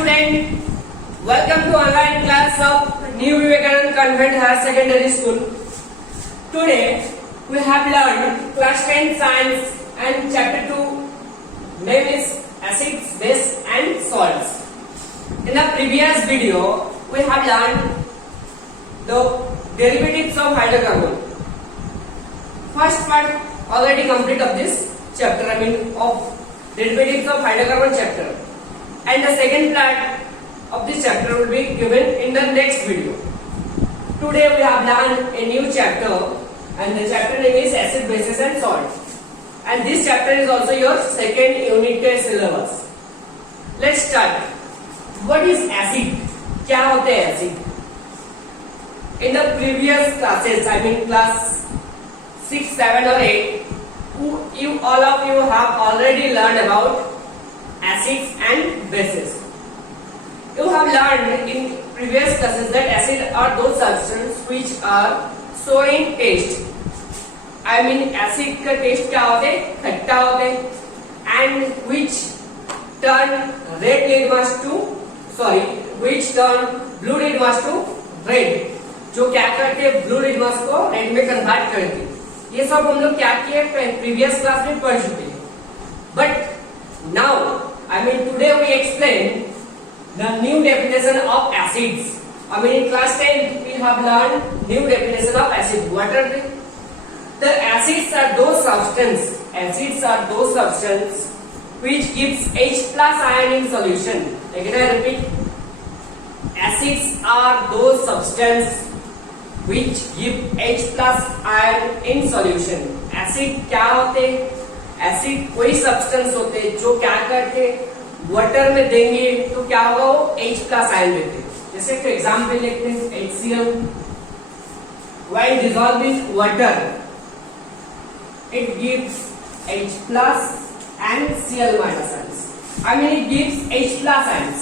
student, welcome to online class of New Vivekananda Convent Higher Secondary School. Today we have learned class 10 science and chapter 2, name is acids, base and salts. In the previous video we have learned the derivatives of hydrocarbon. First part already complete of this chapter, of derivatives of hydrocarbon chapter. And the second part of this chapter will be given in the next video. Today we have learned a new chapter and the chapter name is acid, bases and salt. And this chapter is also your second unit test syllabus. Let's start. What is acid? क्या होते हैं acid? In the previous classes, class 6, 7 or 8, all of you have already learned about acids and bases. You have learned in previous classes that acids are those substances which are sour in taste. Acid का taste क्या होते हैं? खट्टा होते हैं, and which turn blue litmus to red. जो क्या करते हैं? ब्लू लिटमस को रेड में कन्वर्ट करते हैं. ये सब हम लोग क्या किए प्रीवियस क्लास में पढ़ चुके हैं. But now today we explain the new definition of acids. In class 10 we have learned new definition of acid. What are they? The acids are those substances which gives H plus ion in solution. Again I repeat, acids are those substances which give H plus ion in solution. Acid क्या होते हैं? Acid कोई substance होते हैं जो क्या करके water में देंगे तो क्या होगा? वो H प्लस आयन देते हैं. जैसे फॉर एग्जांपल लिखते हैं HCl. When dissolved in water, it gives H plus and Cl minus ions. It gives H plus ions.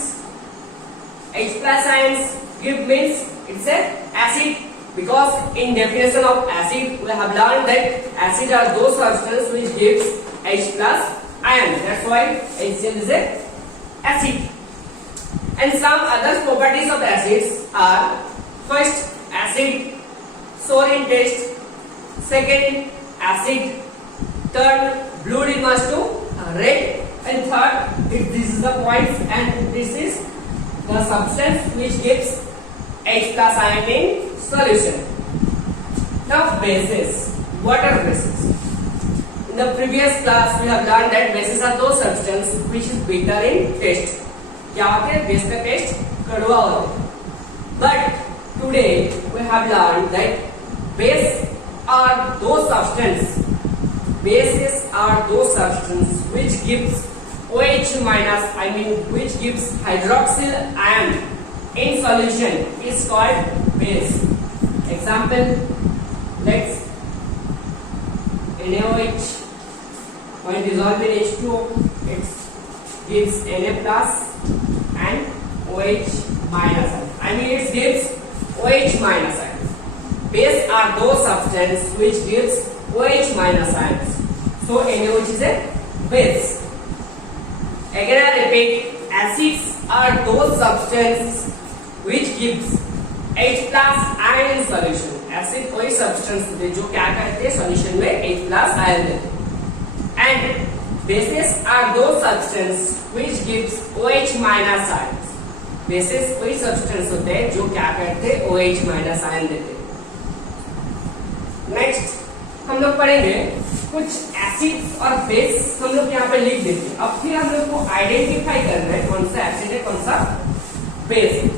H plus ions give means it's a acid. Because in definition of acid we have learned that acid are those substances which gives H plus ion. That's why HCl is a acid. And some other properties of acids are: first, acid sour in taste; second, acid turn blue litmus to red; and third, this is the points, and this is the substance which gives H plus ion in solution. Now bases. What are bases? In the previous class we have learned that bases are those substances which is bitter in taste. क्या होते हैं? Base का test कड़वा होता है. But today we have learned that bases are those substances which gives OH minus, which gives hydroxyl ion in solution is called base. Example, let's NaOH when dissolved in H2O, it gives Na plus and OH minus. It gives OH minus ions. Base are those substances which gives OH minus ions. So NaOH is a base. Again I repeat, acids are those substances which gives H plus ion in solution. Acid कोई substance होते जो क्या करते हैं? Solution में H plus ion देते हैं. And bases are दो substance which gives OH minus ions. Bases कोई सब्सटेंस होते हैं जो क्या करते हैं? OH minus ion देते हैं. नेक्स्ट हम लोग पढ़ेंगे कुछ एसिड्स और बेस हम लोग यहाँ पे लिख देते हैं. अब फिर हम लोग को आइडेंटिफाई करना है कौन सा एसिड है कौन सा बेस है.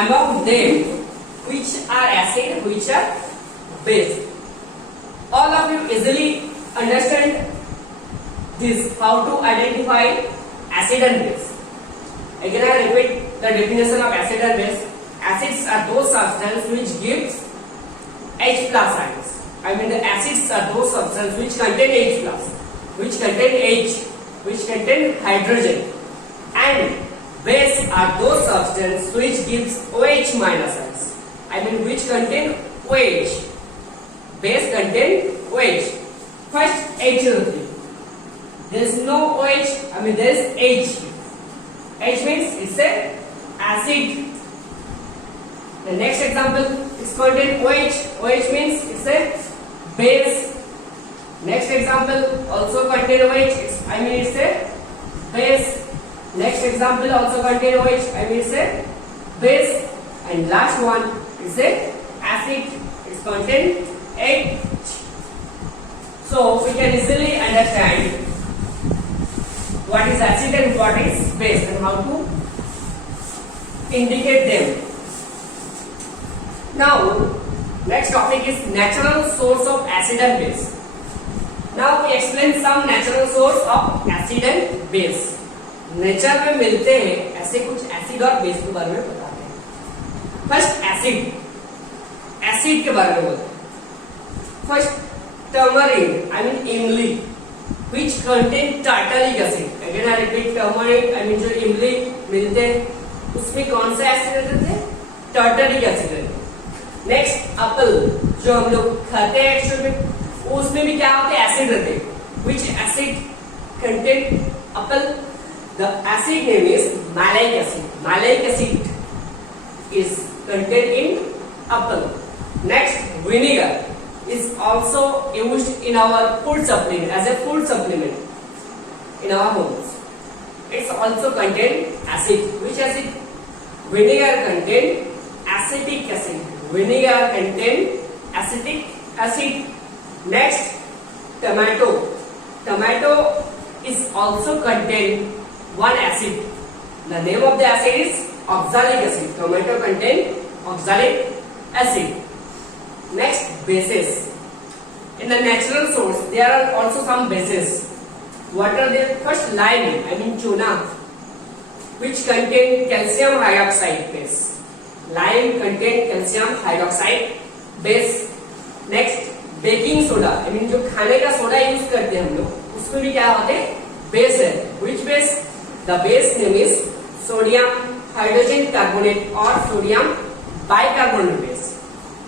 Among them, which are acid, which are base. All of you easily understand this, how to identify acid and base. Again I repeat the definition of acid and base. Acids are those substances which gives H plus ions. I mean the acids are those substances which contain H plus, which contain H, which contain hydrogen, and base are those substances which gives OH minus ions. I mean which contain OH. Base contain OH. First H is there is no OH. I mean there is H. H means it's a acid. The next example is contain OH. OH means it's a base. Next example also contain OH. I mean it's a base. Next example also contain OH. I mean it's a base. And last one is a acid. It's contain H. So we can easily understand what is acid and what is base and how to indicate them. Now next topic is natural source of acid and base. Now we explain some natural source of acid and base. Nature में मिलते हैं ऐसे कुछ acid और base के बारे में बताते हैं. First acid. एसिड के बारे में बोलते हैं. फर्स्ट टर्मरिन आई मीन इमली which contain tartaric acid. Again I repeat turmeric I mean जो इमली मिलते हैं उसमें कौन सा एसिड रहते हैं? टार्टरिक एसिड रहते हैं. नेक्स्ट एप्पल जो हम लोग खाते हैं एक्चुअली में उसमें भी क्या होते हैं? एसिड रहते हैं. which acid contain Apple? The acid name is malic acid. Malic acid is contained in apple. Next, vinegar is also used in our food supplement as a food supplement in our homes. It's also contain acid. Which acid? Vinegar contain acetic acid. Vinegar contain acetic acid. Next, tomato. Tomato is also contain one acid. The name of the acid is oxalic acid. Tomato contain oxalic acid. Next, bases. In the natural source, there are also some bases. What are they? First, lime. I mean tuna, which contain calcium hydroxide base. Lime contain calcium hydroxide base. Next, baking soda. I mean जो खाने का soda use करते हैं हम लोग उसमें भी क्या होते हैं? बेस है. Which base? The base name is sodium hydrogen carbonate or sodium bicarbonate base.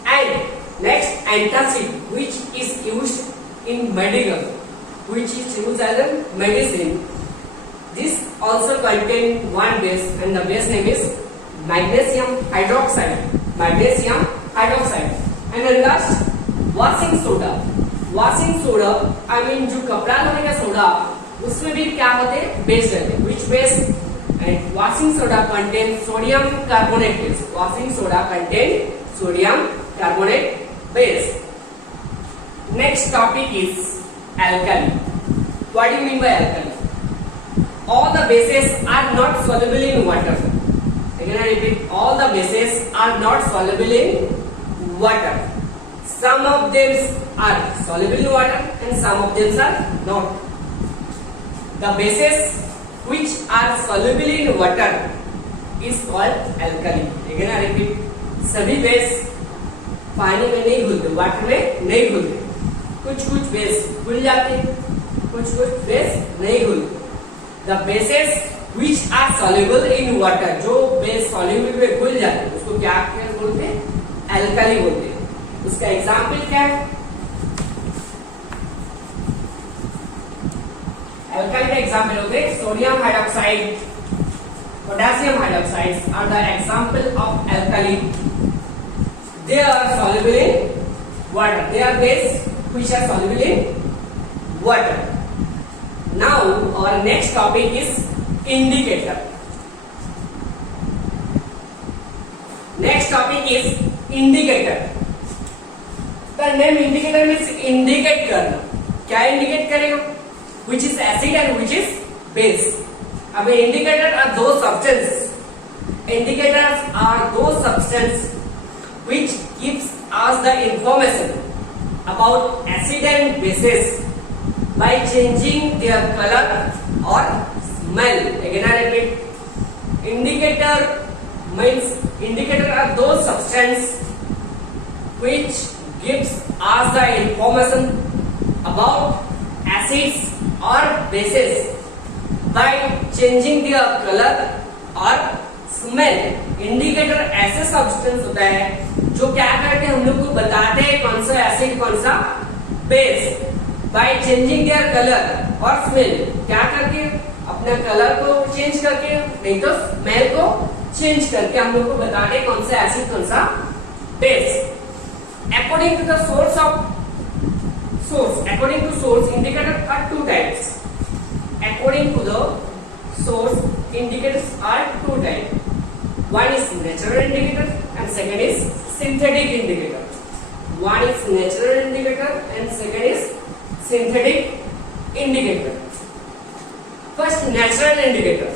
And next, antacid, which is used in medical, which is used as a medicine. This also contain one base and the base name is magnesium hydroxide. Magnesium hydroxide. And the last, washing soda. Washing soda, I mean जो कपड़ा धोने का soda उसमें भी क्या होते हैं? Base रहते हैं. Which base? And washing soda contain sodium carbonate base. Washing soda contain sodium carbonate base. Next topic is alkali. What do you mean by alkali? All the bases are not soluble in water. Again I repeat, all the bases are not soluble in water. Some of them are soluble in water and some of them are not. The bases which are soluble in water is called alkali. Again I repeat, सभी base पानी में नहीं घुलते, water में नहीं घुलते. कुछ कुछ base घुल जाते, कुछ कुछ बेस नहीं घुलते. The bases which are soluble in water, जो बेस soluble में घुल जाते उसको क्या बोलते हैं? alkali बोलते हैं. उसका एग्जाम्पल क्या है? alkali का एग्जाम्पल होते हैं sodium hydroxide, potassium hydroxide are the example of alkali. They are soluble in water. They are base which are soluble in water. Now our next topic is indicator. Next topic is indicator. The name indicator means indicate करना. क्या indicate करेगा? Which is acid and which is base. अब indicator are those substances. Indicators are those substances which gives us the information about acid and bases by changing their color or smell. Again I repeat, indicator are those substance which gives us the information about acids or bases by changing their color or smell. Indicator ऐसे substance होता है जो क्या करके हम लोग को बताते हैं कौन सा एसिड कौन सा base, by changing their colour और स्मेल, क्या करके अपना कलर को चेंज करके नहीं तो स्मेल को चेंज करके हम लोग को बताते हैं कौन सा एसिड कौन सा base. According to the source, indicators are two types. According to the source, indicators are two types. One is natural indicator and second is synthetic indicator. One is natural indicator and second is synthetic indicator. First, natural indicator.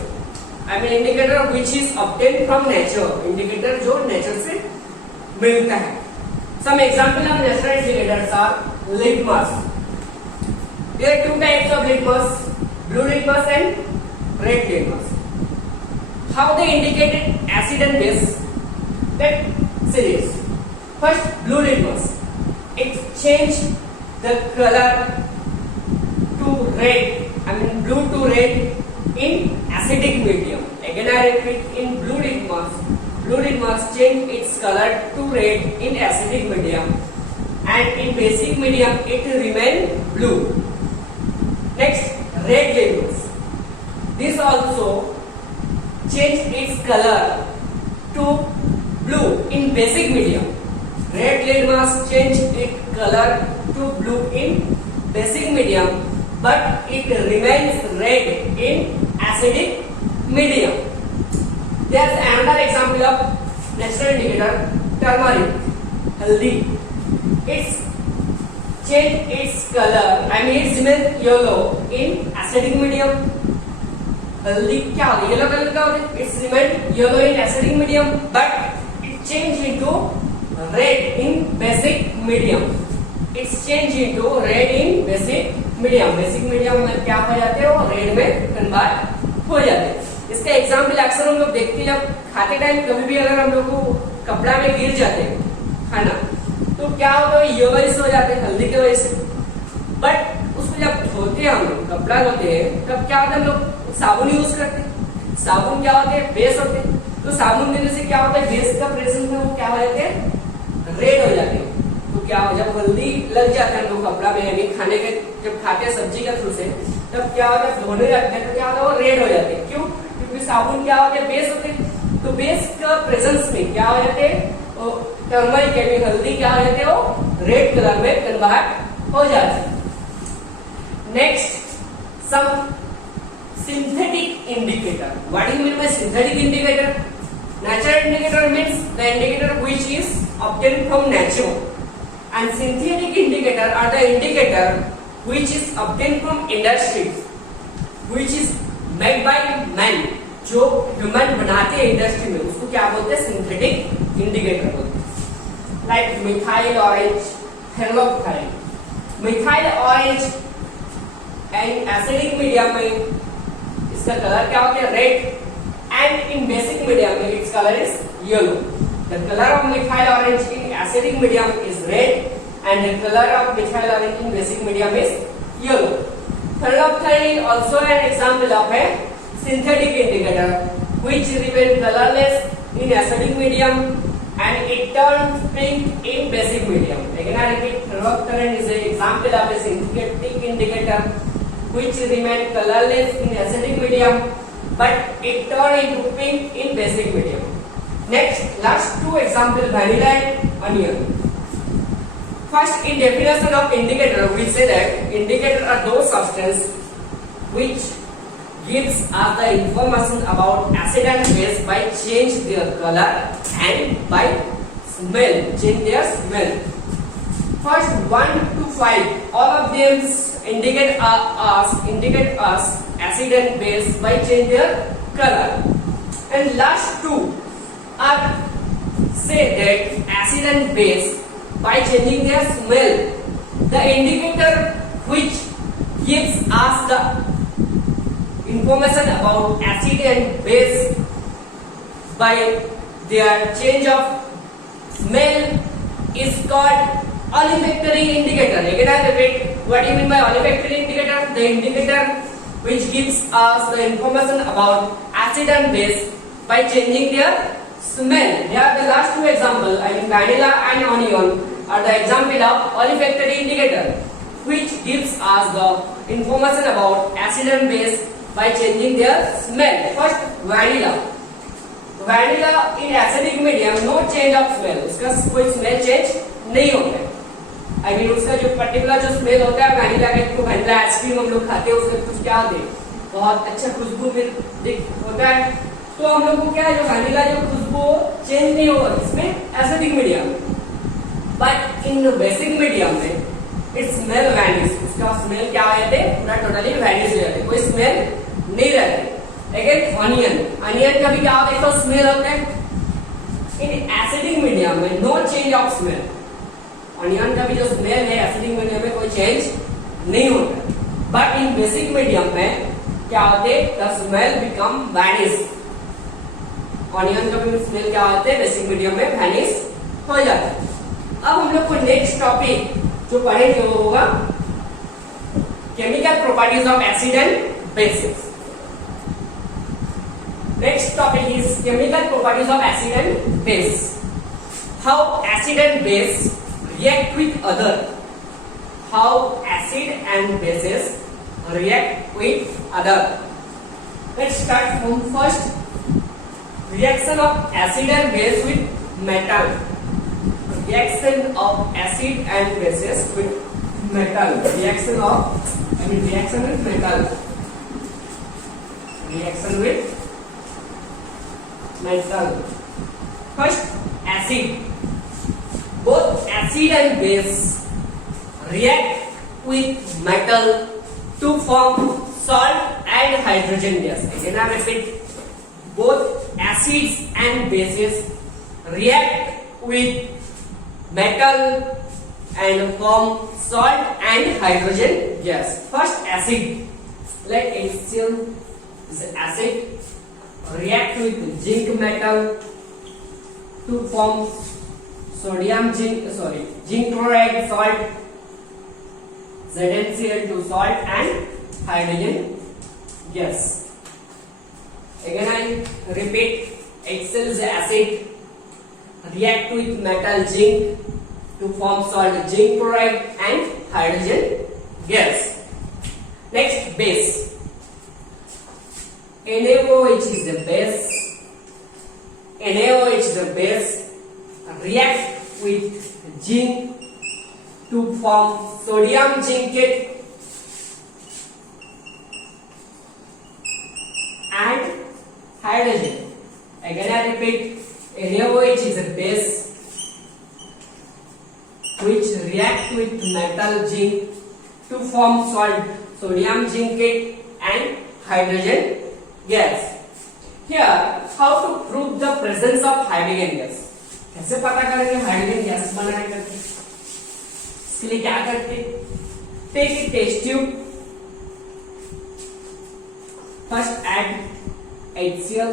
I mean indicator which is obtained from nature. Indicator जो nature से मिलता है. Some example of natural indicators are litmus. There are two types of litmus, blue litmus and red litmus. How they indicated acid and base? That series. First, blue litmus. It changed the color to red. I mean blue to red in acidic medium. Again I repeat, in blue litmus changed its color to red in acidic medium, and in basic medium it remained blue. Next, red litmus. This also changed its color to blue in basic medium. Red litmus changed its color to blue in basic medium, but it remains red in acidic medium. There is another example of natural indicator, turmeric, haldi. It's changed its color. I mean it's remained yellow in acidic medium. हल्दी क्या होती है? Yellow colour का होता है. It's remained yellow in acidic medium, but it changed into red in basic medium. It's changed into red in basic medium. Basic medium में क्या हो जाते हैं? वो रेड में कन्वर्ट हो जाते हैं. इसका एग्जाम्पल अक्सर हम लोग देखते हैं जब खाते टाइम कभी भी अगर हम लोग को कपड़ा में गिर जाते हैं खाना, तो क्या होता है? येलोइश हो जाते हैं हल्दी की वजह से. बट उसको जब धोते हैं हम लोग, कपड़ा धोते हैं, तब क्या होता है? हम लोग साबुन यूज करते हैं. साबुन क्या होते हैं? बेस होते हैं. तो साबुन देने से क्या होता है? बेस का प्रेजेंस में वो क्या हो जाते हैं? रेड हो जाते हैं. तो क्या हो, जब हल्दी लग जाता है हम लोग कपड़ा में, यानी खाने के जब खाते हैं सब्जी के थ्रू से, तब क्या होता है? धोने जाते हैं तो क्या होता है? वो रेड हो जाते हैं. क्यों? क्योंकि साबुन क्या होते हैं? बेस होते हैं. तो बेस का प्रेजेंस में क्या हो जाते हैं? टर्मरिक यानी हल्दी क्या हो जाते हैं? वो रेड कलर में कन्वर्ट हो जाते हैं. Next, some synthetic indicator. What do you mean by synthetic indicator? Natural indicator means the indicator which is obtained from nature, and synthetic indicator are the indicator which is obtained from industries, which is made by man. जो human बनाते हैं industry में, उसको क्या बोलते हैं? Synthetic indicator बोलते हैं. लाइक मिथाइल ऑरेंज, हेलोथाइन. Methyl orange and acidic medium में इसका कलर क्या होता है? Red, and in basic medium में it's colour is yellow. The colour of methyl orange in acidic medium is red, and the colour of methyl orange in basic medium is yellow. Thermopyrin also an example of a synthetic indicator which remain colorless in acidic medium and it turns pink in basic medium. Again I repeat, thermopyrin is an example of a synthetic indicator which remain colorless in acidic medium but it turn into pink in basic medium. Next, last two example, vanilla and onion. First, in definition of indicator, we say that indicator are those substances which gives us the information about acid and base by change their color and by smell, change their smell. First, 1 to 5, all of them indicate us acid and base by change their color. And last two are say that acid and base by changing their smell. The indicator which gives us the information about acid and base by their change of smell is called olfactory indicator. Again I repeat, what do you mean by olfactory indicator? The indicator which gives us the information about acid and base by changing their smell. Here the last two examples, I mean vanilla and onion, are the example of olfactory indicator which gives us the information about acid and base by changing their smell. First vanilla. Vanilla in acidic medium no change of smell, उसका कोई smell change नहीं होता है. I mean उसका जो particular जो smell होता है वैनिला का, तो वैनिला आइसक्रीम हम लोग खाते हैं उसका कुछ क्या होते हैं, बहुत अच्छा खुशबू होता है. तो हम लोग को क्या है जो वैनिला जो खुशबू चेंज नहीं होगा इसमें acidic medium, but in basic medium में इट स्मेल वैनिश, उसका स्मेल क्या हो जाते हैं पूरा टोटली वैनिश हो जाते हैं, कोई स्मेल नहीं रहती. अगेन अनियन, अनियन का भी क्या होता है तो स्मेल होता है. इन एसिडिक मीडियम में no change of smell, onion का भी जो स्मेल है एसिडिक मीडियम में कोई चेंज नहीं होता, बट इन बेसिक मीडियम में क्या होते हैं the smell become vanish. Onion का भी स्मेल क्या होते हैं बेसिक मीडियम में वैनिश हो जाता है. अब हम लोग को नेक्स्ट टॉपिक जो पढ़ेंगे वो होगा chemical properties of acid and bases. Next topic is chemical properties of acid and base. How acid and base react with other. How acid and bases react with other. Let's start from first. Reaction of acid and base with metal. Reaction of acid and bases with metal. Reaction with metal. Reaction with metal. First, acid. Both acid and base react with metal to form salt and hydrogen gas. Again I repeat, both acids and bases react with metal and form salt and hydrogen gas. First, acid. Let HCl is acid. React with zinc metal to form zinc chloride salt, ZnCl to salt and hydrogen gas. Again I repeat, HCl is acid, react with metal zinc to form salt zinc chloride and hydrogen gas. Next, base. NaOH is the base. NaOH is the base. React with zinc to form sodium zincate and hydrogen. Again I repeat, NaOH is a base which react with metal zinc to form salt sodium zincate and hydrogen gas. Here, how to prove the presence of hydrogen gas? कैसे पता करेंगे hydrogen gas बनाने करके? इसके लिए क्या करते? Take a test tube. First add HCl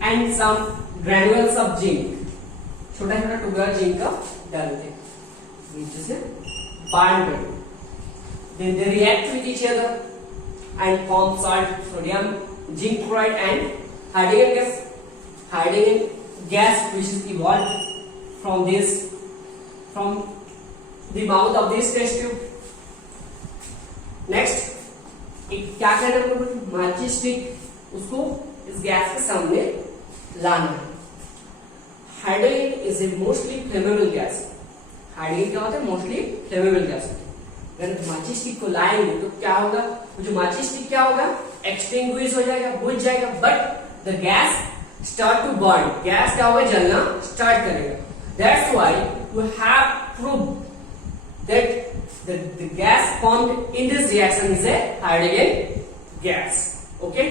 and some granules of zinc. छोटा छोटा टुकड़ा जिंक का डालते हैं, नीचे से बांध करते. Then they react with each other and form salt sodium zinc chloride and hydrogen gas. Hydrogen gas which is evolved from the mouth of this test tube. Next, क्या करना है? माचिस स्टिक उसको इस गैस के सामने लाना है. Hydrogen is a mostly flammable gas. Hydrogen क्या होता है? Mostly flammable gas. अगर माचिस स्टिक को लाएंगे तो क्या होगा? वो जो माचिस स्टिक क्या होगा? एक्सटिंग्विश हो जाएगा, बुझ जाएगा, but the gas start to burn. Gas क्या होगा? जलना स्टार्ट करेगा. That's why we have prove that the gas formed in this reaction is a hydrogen gas. Okay.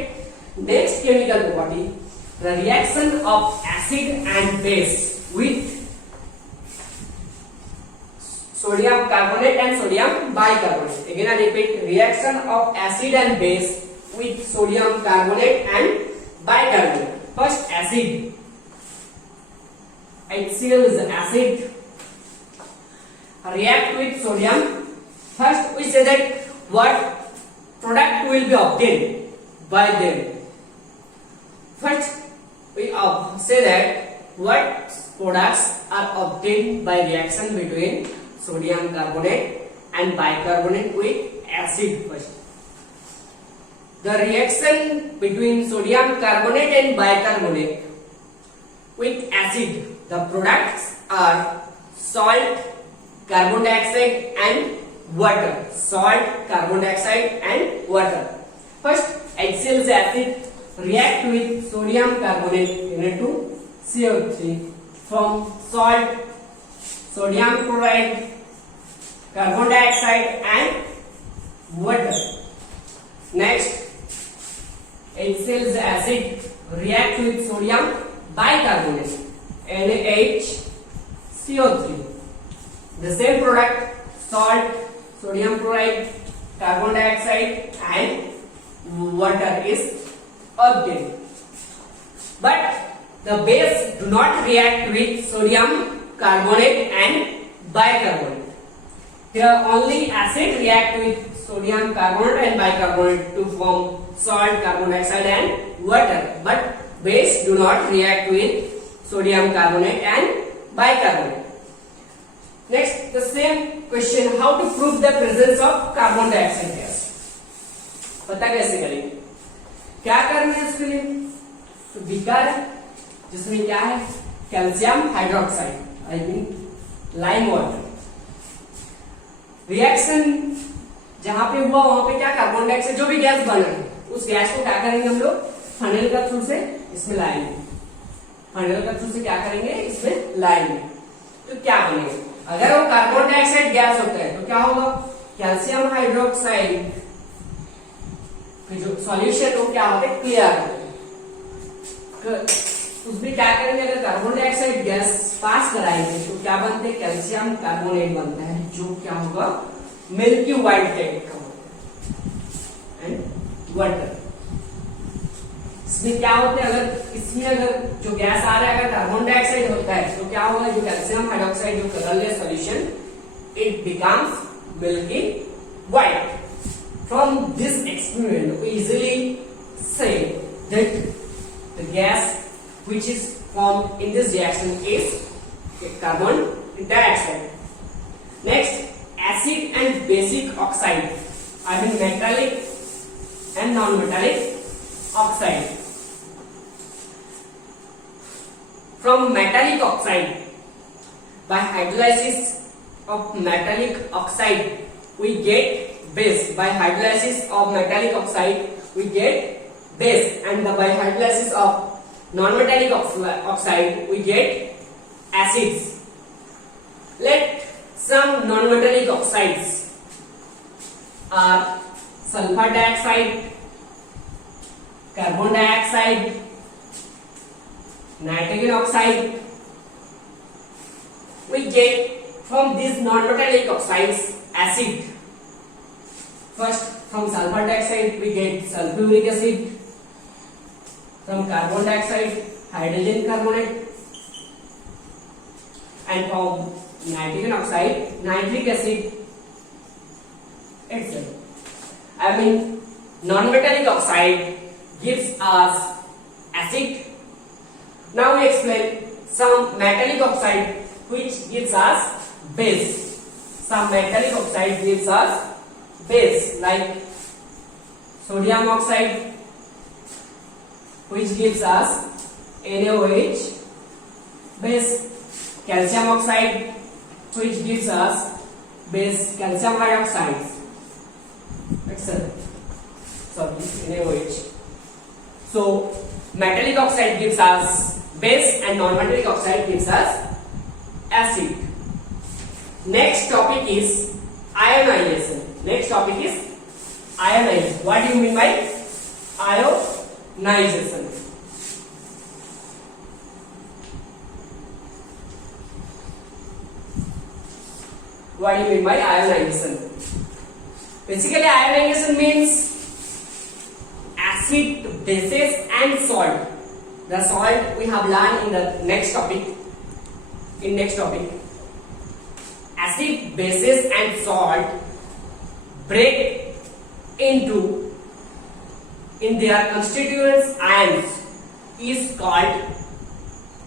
Next chemical property, the reaction of acid and base with sodium carbonate and sodium bicarbonate. Again I repeat, reaction of acid and base with sodium carbonate and bicarbonate. First acid, HCl is acid, react with sodium. First we say that what product will be obtained by them. First we say that what products are obtained by reaction between sodium carbonate and bicarbonate with acid. First, the reaction between sodium carbonate and bicarbonate with acid, the products are salt, carbon dioxide and water. Salt, carbon dioxide and water. First, HCl is acid, react with sodium carbonate into CO3 from salt, sodium chloride, carbon dioxide and water. Next, HCl is acid, react with sodium bicarbonate, NaHCO3. The same product, salt, sodium chloride, carbon dioxide and water is obtained. But the base do not react with sodium carbonate and bicarbonate. Here only acid react with sodium carbonate and bicarbonate to form salt, carbon dioxide and water. But base do not react with sodium carbonate and bicarbonate. Next, the same question, how to prove the presence of carbon dioxide gas. पता कैसे करेंगे? क्या करना है इसके लिए? तो beaker है जिसमें क्या है, calcium hydroxide, I mean lime water. Reaction जहां पे हुआ वहां पे क्या, कार्बन डाइऑक्साइड जो भी गैस बना है उस गैस को क्या करेंगे हम लोग, फनेल का थ्रू से इसमें लाएंगे. फनेल का थ्रू से क्या करेंगे, इसमें लाएंगे. तो क्या बनेगा, अगर वो कार्बन डाइऑक्साइड गैस होता है तो क्या होगा, कैल्शियम हाइड्रोक्साइड जो सॉल्यूशन वो क्या होता है, क्लियर होता है. उसमें क्या करेंगे, अगर कार्बन डाइऑक्साइड गैस पास कराएंगे तो क्या बनते हैं, कैल्शियम कार्बोनेट बनता है जो क्या होगा, मिल्की व्हाइट टाइप का होता है एंड वाटर. इसमें क्या होता है, अगर इसमें अगर जो गैस आ रहा है अगर कार्बन डाइऑक्साइड होता है तो क्या होगा, जो कैल्शियम हाइड्रोक्साइड जो colourless solution it becomes milky white. From this experiment we easily say that the gas which is formed in this reaction is carbon dioxide. Next, acid and basic oxide, I mean metallic and non-metallic oxide. From metallic oxide, by hydrolysis of metallic oxide we get base. By hydrolysis of metallic oxide we get base, and by hydrolysis of non-metallic oxide we get acids. Let some non-metallic oxides are sulfur dioxide, carbon dioxide, nitrogen oxide. We get from these non-metallic oxides acid. First, from sulfur dioxide we get sulfuric acid. From carbon dioxide, hydrogen carbonate, and from nitrogen oxide, nitric acid, etc. I mean, non-metallic oxide gives us acid. Now we explain some metallic oxide which gives us base. Some metallic oxide gives us base, like sodium oxide which gives us NaOH base, calcium oxide which gives us base calcium hydroxide, etc. Sorry, NaOH. So metallic oxide gives us base and non-metallic oxide gives us acid. Next topic is ionization. Next topic is ionization. What do you mean by ionization? What do you mean by ionization? Basically, ionization means acid, bases and salt. The salt we have learned in the next topic. In next topic, acid, bases and salt break into in their constituents ions is called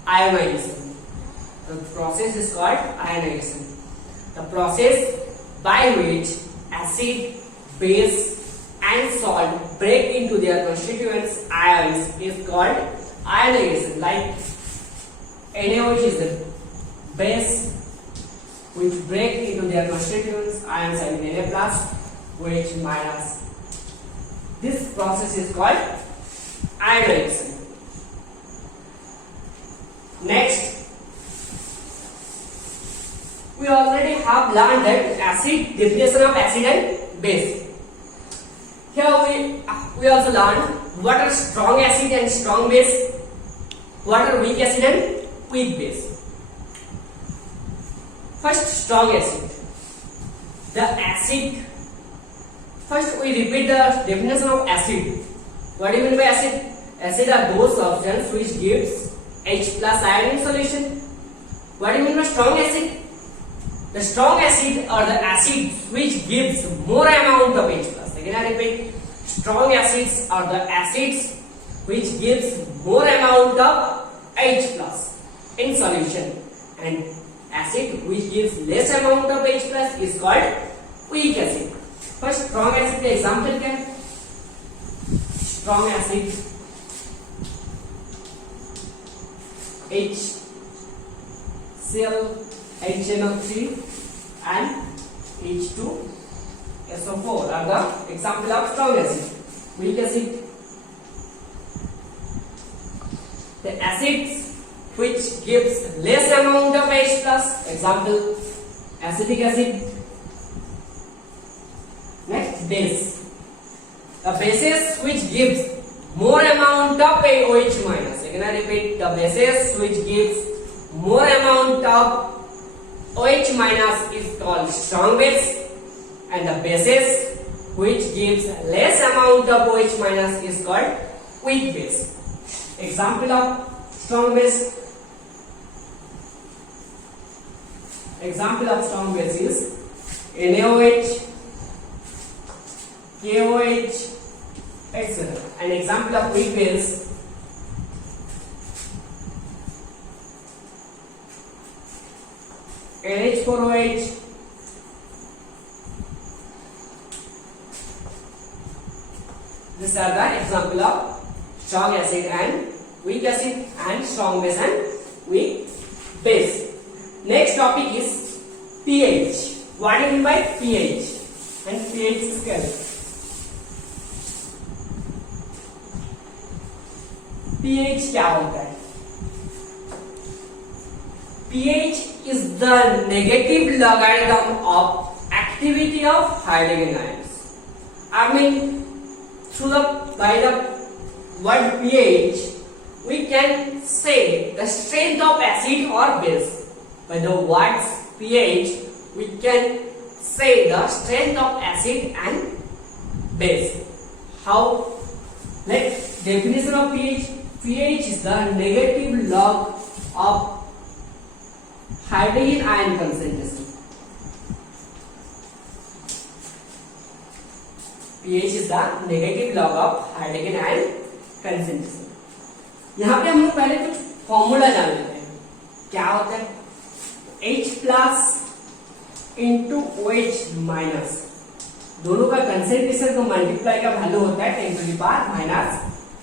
ionization. The process is called ionization. The process by which acid, base and salt break into their constituents ions is called ionization. Like NaOH is the base which break into their constituents ions and Na plus, OH minus. This process is called ionization. Next, we already have learned that acid, definition of acid and base. Here we also learned what are strong acid and strong base, what are weak acid and weak base. First, strong acid. The acid. First, we repeat the definition of acid. What do you mean by acid? Acid are those substances which gives H plus ion in solution. What do you mean by strong acid? The strong acid are the acids which gives more amount of H plus. Again, I repeat. Strong acids are the acids which gives more amount of H plus in solution, and acid which gives less amount of H plus is called weak acid. First, strong acid के example क्या है? Strong acid HCl, HNO3 and H2SO4 are the example of strong acid. Weak acid, the acids which gives less amount of H plus, example acetic acid. Next, base. The bases which gives more amount of OH minus. Again I repeat, the bases which gives more amount of OH minus is called strong base, and the bases which gives less amount of OH minus is called weak base. Example of strong base. Example of strong base is NaOH, KOH, etc. An example of weak base NH4OH, these are the example of strong acid and weak acid and strong base and weak base. Next topic is pH. What do you mean by pH and pH scale? pH क्या होता है? pH is the negative logarithm of activity of hydrogen ions. I mean, by the word pH, we can say the strength of acid or base. By the words pH, we can say the strength of acid and base. How? Like definition of pH. pH is the negative log of hydrogen ion concentration. pH is the negative log of hydrogen ion concentration. यहाँ पे हम लोग पहले कुछ formula जान लेते हैं. क्या होता है? H plus into OH minus, दोनों का कंसेंट्रेशन को मल्टीप्लाई का वैल्यू होता है 10 टू द पावर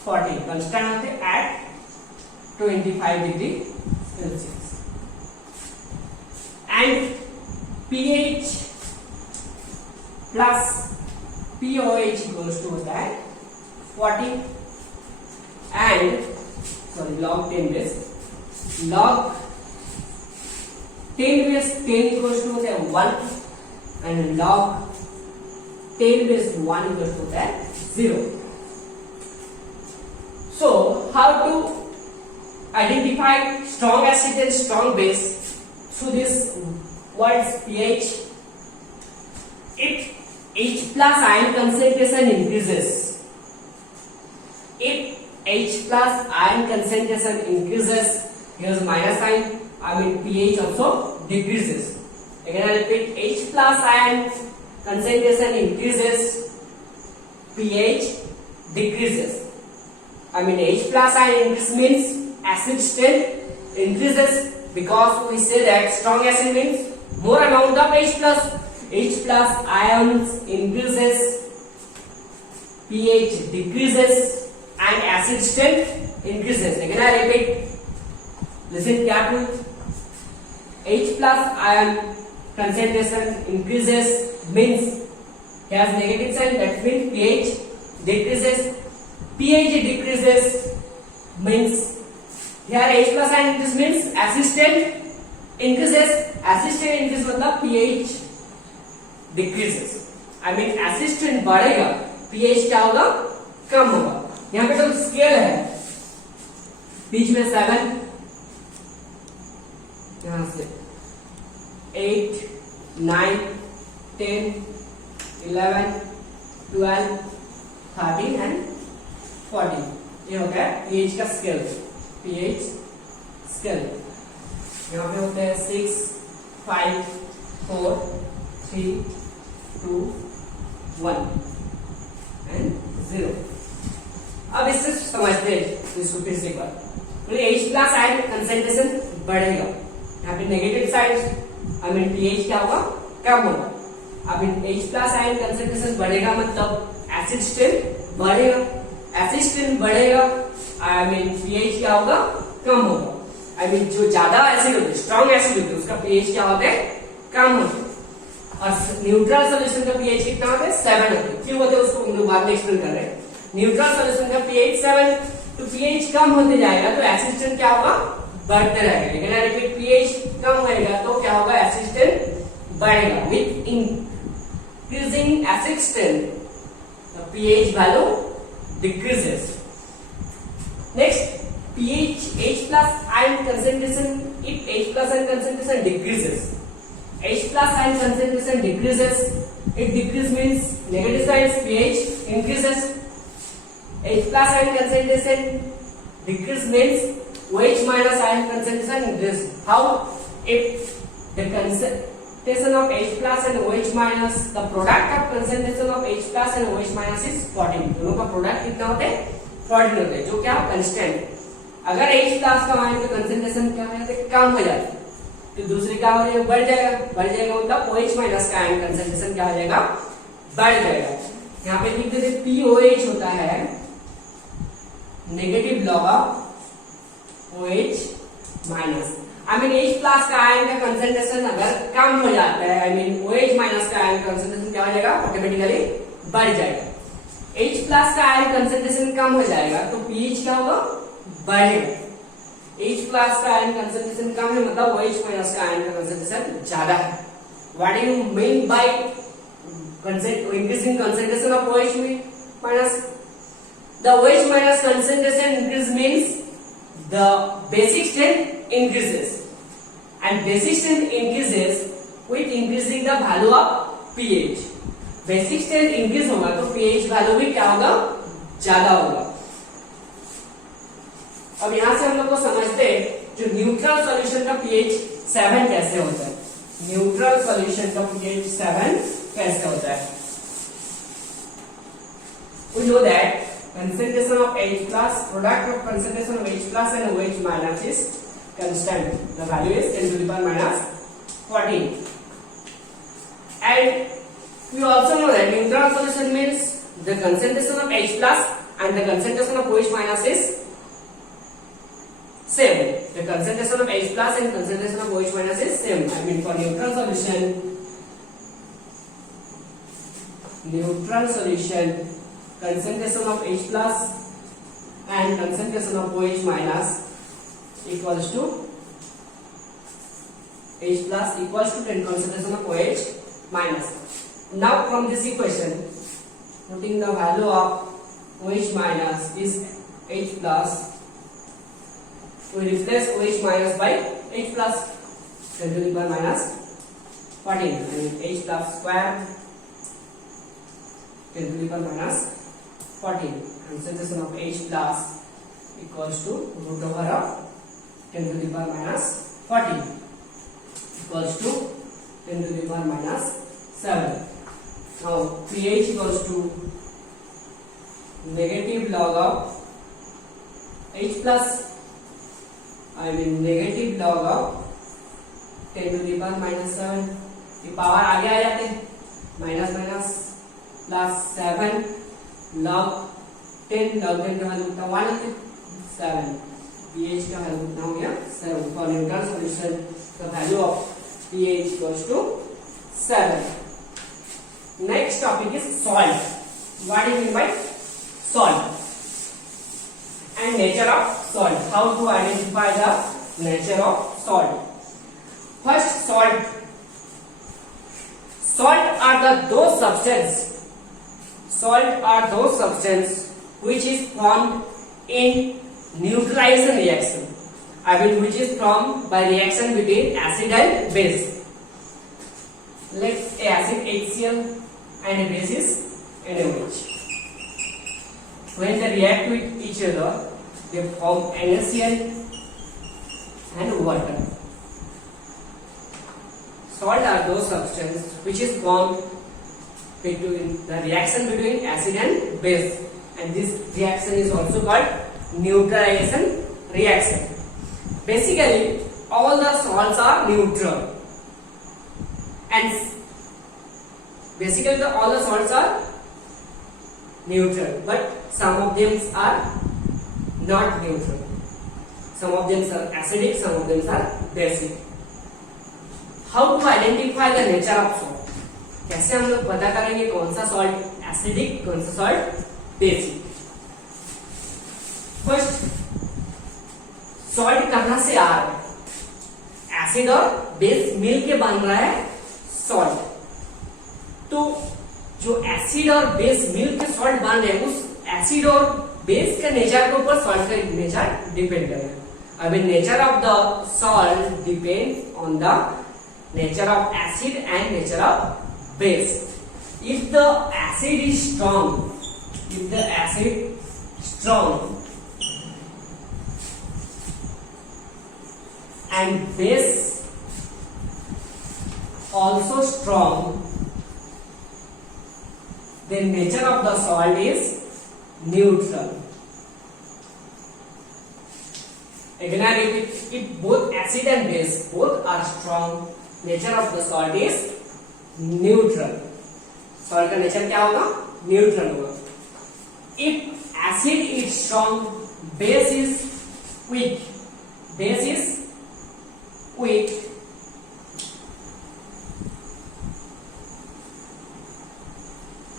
-14. कांस्टेंट होते हैं at 25 degree Celsius. And pH plus POH equals to होता है 40 and log 10 base, log 10 base 10 equals to होता है 1 and log 10 base 1 equals to होता है 0. So how to identify strong acid and strong base through this words pH if H plus ion concentration increases, if H plus ion concentration increases, here's minus sign, I mean pH also decreases. Again I repeat, H plus ion concentration increases, pH decreases. I mean H plus ion increase means acid strength increases, because we say that strong acid means more amount of H plus ions increases, pH decreases and acid strength increases. Again I repeat, listen carefully. H plus ion concentration increases means has negative sign, that means pH decreases. pH decreases means here H plus ion increase means acid strength increases. acid strength increase मतलब pH decreases. I mean acid strength बढ़ेगा, pH क्या होगा, कम होगा. यहाँ पे तो scale है, बीच में 7, यहाँ से 8, 9, 10, 11, 12, 13 एंड 14. ये होता है pH का स्केल. pH स्केल यहाँ पे होते हैं 6, 5, 4, 3, 2, 1 एंड 0. अब इससे समझते हैं इसको फिर से एक बार. तो H प्लस आयन कंसेंट्रेशन बढ़ेगा, यहाँ पे negative side I mean pH क्या होगा, कम होगा. अब H प्लस आयन कंसेंट्रेशन बढ़ेगा मतलब एसिड स्ट्रेंथ बढ़ेगा. एसिड स्ट्रेंथ बढ़ेगा आई मीन pH क्या होगा, कम होगा. आई मीन जो ज्यादा एसिड होते हैं, स्ट्रॉन्ग एसिड होते हैं, उसका pH क्या होता है, कम होता है. और न्यूट्रल सॉल्यूशन का pH कितना होता है, 7 होता है. क्यों होता है उसको हम लोग बाद में एक्सप्लेन कर रहे हैं. न्यूट्रल सॉल्यूशन का pH 7, तो pH कम होते जाएगा तो एसिड स्ट्रेंथ क्या होगा, बढ़ते रहेगा. लेकिन आई रिपीट, pH कम होएगा तो क्या होगा, एसिड स्ट्रेंथ बढ़ेगा. With increasing acid strength the pH value decreases. Next, pH H plus ion concentration, if H plus ion concentration decreases, H plus ion concentration decreases, it decrease means negative signs, pH increases. H plus ion concentration decrease means OH minus ion concentration increase. How? If the concentration of H plus and OH minus, the product of concentration of H plus and OH minus is 14. दोनों का product कितना होता है, 14 होता है, जो क्या constant. अगर H प्लस का आयन का कंसेंट्रेशन क्या है, कम हो जाता है, तो दूसरे क्या हो जाएगा, बढ़ जाएगा. बढ़ जाएगा मतलब OH माइनस का आयन कंसेंट्रेशन क्या हो जाएगा, बढ़ जाएगा. यहाँ पे लिख देते POH होता है negative log of OH minus. I mean H plus का आयन का कंसेंट्रेशन अगर कम हो जाता है, आई मीन OH माइनस का आयन कंसेंट्रेशन क्या हो जाएगा, ऑटोमेटिकली बढ़ जाएगा. H प्लस का आयन कंसेंट्रेशन कम हो जाएगा तो pH क्या होगा, बढ़ेगा. H प्लस का आयन कंसेंट्रेशन कम है मतलब OH माइनस का आयन का कंसेंट्रेशन ज्यादा है. What do you mean by increasing concentration of OH minus? The OH minus concentration increase means the basic strength increases, and basic strength increases with increasing the value of pH. Basic strength increase होगा तो pH value भी क्या होगा, ज्यादा होगा. अब यहां से हम लोग को समझते हैं जो न्यूट्रल सॉल्यूशन का pH 7 कैसे होता है. न्यूट्रल सॉल्यूशन का pH 7 कैसे होता है. We know that concentration of H plus, product of concentration of H plus and OH minus is constant. The value is 10 to the power minus 14. And we also know that neutral solution means the concentration of H plus and the concentration of OH minus is same. The concentration of H plus and concentration of OH minus is same. I mean for neutral solution, concentration of H plus and concentration of OH minus equals to H plus equals to 10 concentration of OH minus. Now from this equation, putting the value of OH minus is H plus, we replace OH minus by H plus, 10 to the power minus 14. I mean H plus square 10 to the power minus 14. Concentration of H plus equals to root over of 10 to the power minus 14 equals to 10 to the power minus 7. Now pH equals to negative log of H plus negative log of 10 to the power minus 7. ये power आगे आ जाते हैं, minus minus plus 7 log 10 का value कितना 1 है 7. pH का value कितना हो गया 7. For neutral solution the value of pH equals to 7. Next topic is salt. What is mean by salt and nature of salt. How to identify the nature of salt. First, salt are those substance which is formed in neutralization reaction. Which is formed by reaction between acid and base. Let's say acid HCl and a base is NaOH. When they react with each other, they form NaCl and water. Salt are those substance which is formed between the reaction between acid and base, and this reaction is also called neutralization reaction. Basically, all the salts are neutral, and all the salts are neutral, but some of them are not neutral. Some of them are acidic, some of them are basic. How to identify the nature of salt? कैसे हम लोग पता करेंगे कौन सा salt acidic, कौन सा salt basic. First, salt कहां से आ रहा है? एसिड और बेस मिल के बन रहा है सॉल्ट. तो जो एसिड और बेस मिल के सॉल्ट बन रहे हैं, उस एसिड और बेस के नेचर के ऊपर सॉल्ट का नेचर डिपेंड करेगा. Nature of the salt depend on the nature of acid and nature of base. If the acid is strong and base also strong, then nature of the salt is neutral. Again I repeat, if both acid and base both are strong, nature of the salt is neutral. Salt का nature क्या होगा? Neutral होगा. If acid is strong, base is weak,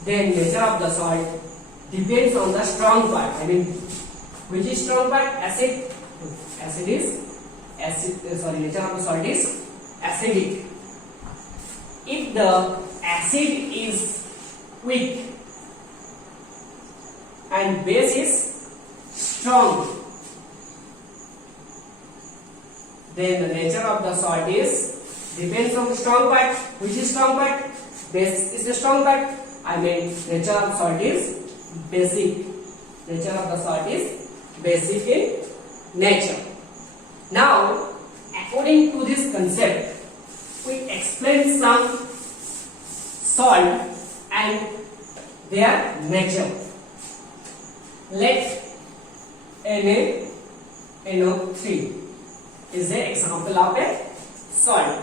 then nature of the salt depends on the strong part. Which is strong part? Nature of the salt is acidic. If the acid is weak and base is strong, then the nature of the salt is depends on the strong part. Which is strong part? Base is the strong part. Nature of salt is basic. Nature of the salt is basic in nature. Now, according to this concept, we explain some salt and their nature. Let NaNO3 is an example of a salt.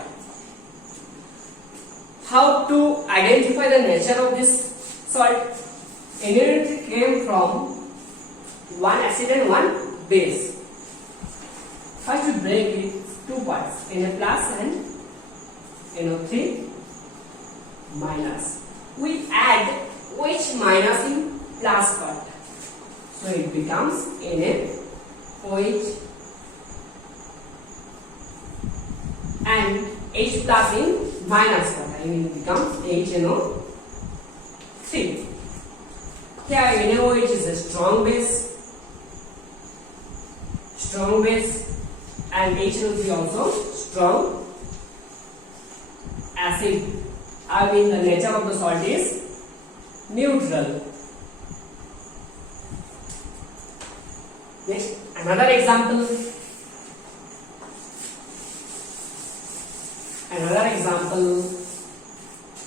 How to identify the nature of this salt? NaNO3 came from one acid and one base. First we break it two parts, Na plus and NO3 minus. We add OH minus in plus part, so it becomes NaOH and H plus in minus part, it becomes HNO3. Here NaOH is a strong base, and HNO3 also strong acid. The nature of the salt is neutral. Next, another example.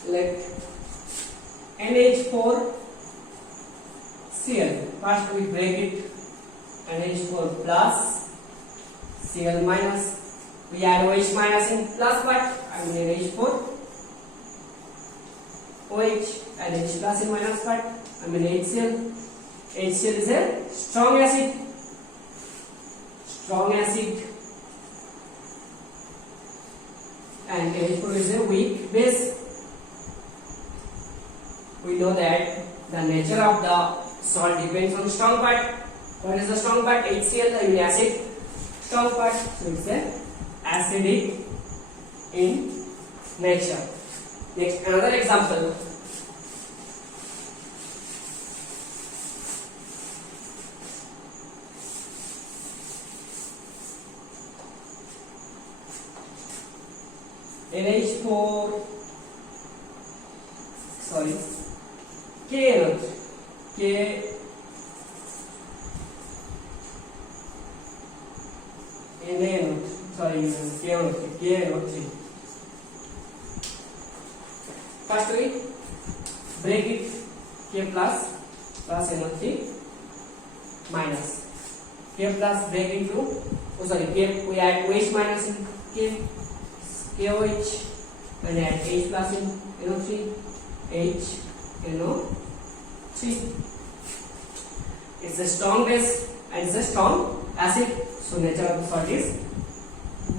Let NH4Cl. First we break it. NH4 plus Cl minus. We add OH minus in plus part. I mean NH4 OH and H plus in minus part. I mean HCl. HCl is a strong acid. And H4 is a weak base. We know that the nature of the salt depends on strong part. What is the strong part? HCl, I mean acid. Strong part, so it's a acidic in nature. Next, another example. NH4 KNO3 First we break it. K plus NO3 minus. K plus break into K, we add OH minus in K, KOH, and add H plus in NO3, HNO3. It's a strong base and it's a strong acid, so nature of the salt is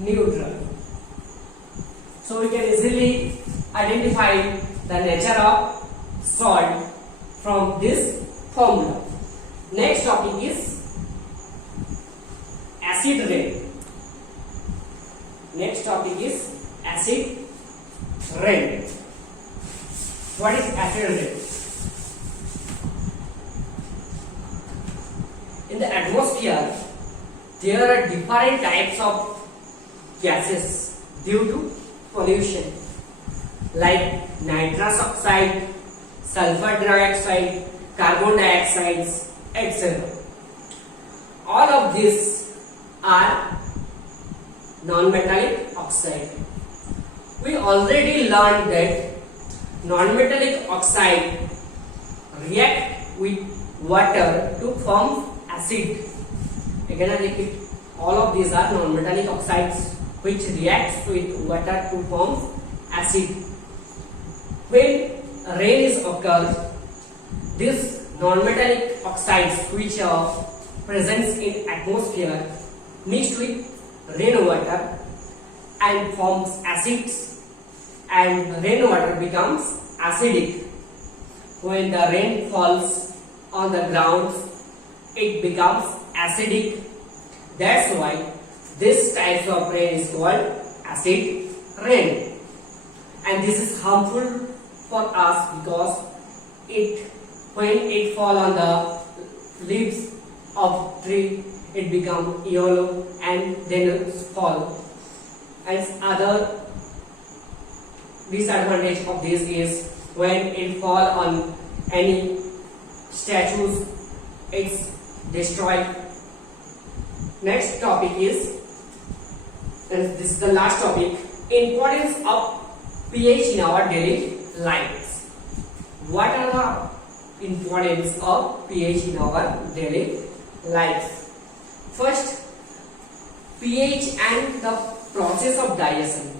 neutral. So we can easily identify the nature of salt from this formula. Next topic is acid rain. Acid rain. What is acid rain? In the atmosphere, there are different types of gases due to pollution, like nitrous oxide, sulfur dioxide, carbon dioxide, etc. All of these are non-metallic oxide. We already learned that non-metallic oxide react with water to form acid. Again I repeat, all of these are non-metallic oxides which reacts with water to form acid. When rain is occurs, these non-metallic oxides which are present in atmosphere mixed with rainwater and forms acids, and rainwater becomes acidic. When the rain falls on the ground, it becomes acidic. That's why this type of rain is called acid rain. And this is harmful for us because when it fall on the leaves of tree, it become yellow and then fall. And other disadvantage of this is when it fall on any statues, it's destroyed. Next topic is, and this is the last topic, importance of pH in our daily lives. What are the importance of pH in our daily lives? First, pH and the process of digestion.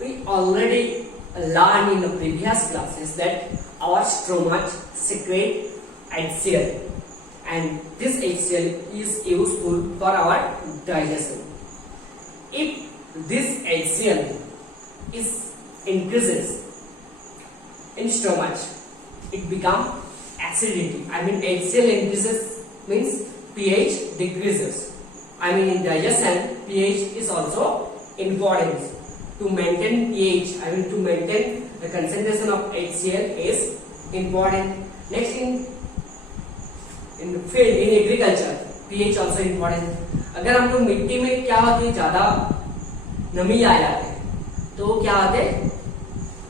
We already learned in the previous classes that our stomach secrete HCl, and this HCl is useful for our digestion. If this HCl increases in stomach, it becomes acidity. I mean HCl increases means pH decreases. I mean in digestion, pH is also important. To maintain pH, I mean to maintain the concentration of HCl is important. Next, in field, in agriculture, pH also important. अगर हम लोग मिट्टी में क्या होती है, ज्यादा नमी आ जाते हैं तो क्या होते हैं,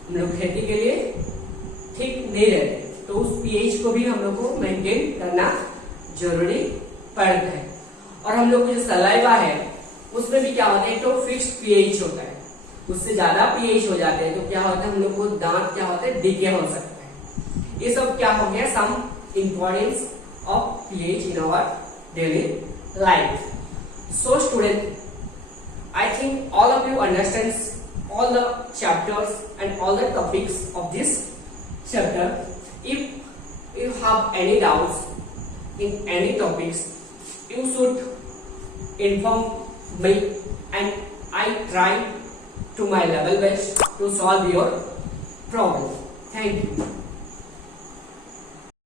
हम लोग खेती के लिए ठीक नहीं रहते, तो उस पीएच को भी हम लोग को मेंटेन करना जरूरी पड़ता है। और हम लोग को जो सलाइवा है उसमें भी क्या होता है, एक तो फिक्स्ड पीएच होता है, उससे ज्यादा पीएच हो जाते हैं तो क्या होता है, हम लोग को दांत क्या होता है, डिके हो सकता है। ये सब क्या हो गया, some importance of pH in our daily life. So student, I think all of you understands all the chapters and all the topics of this chapter. If you have any doubts in any topics, you should inform me and I try to my level best to solve your problem. Thank you.